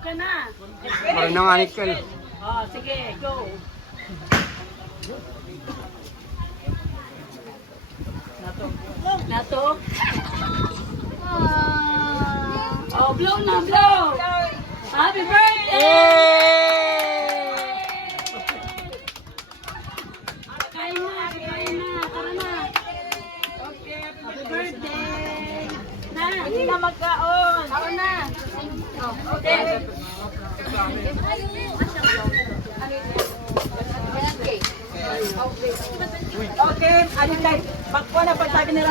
ka na. Parang nanganit ka. Oh, sige, go. Nato. Oh, blow na, blow. Happy birthday! Kain na, kain na. Tara na. Okay, happy birthday. Na, hindi na magkaon. Kaon na. Okay. Okay, alin tayo. Bakwa na pagsabi nila.